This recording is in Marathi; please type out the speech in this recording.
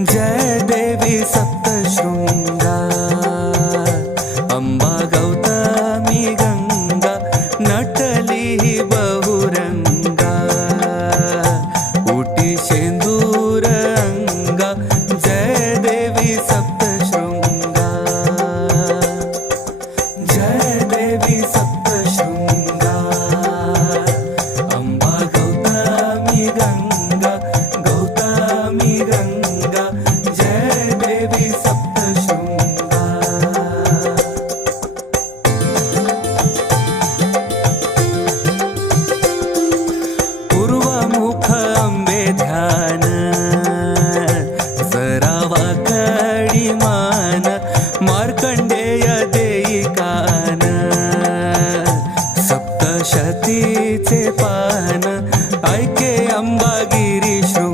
जय देवी सप्तशृंगा, अंबा गौतमी गंगा, नटली बहुरंगा, उटी शेंदूर अंगा, जय देवी सप्तशृंगा, जय देवी सप्तशृंगा, अंबा गौतमी गंगा, गौतमी गंगा, जय देवी सप्तशृंगा। पूर्वमुख अंबे ध्यान, सरावा कडी मान, मार्कंडेय देई कान, सप्तशतीचे पान, ऐके अंबागिरी शृंग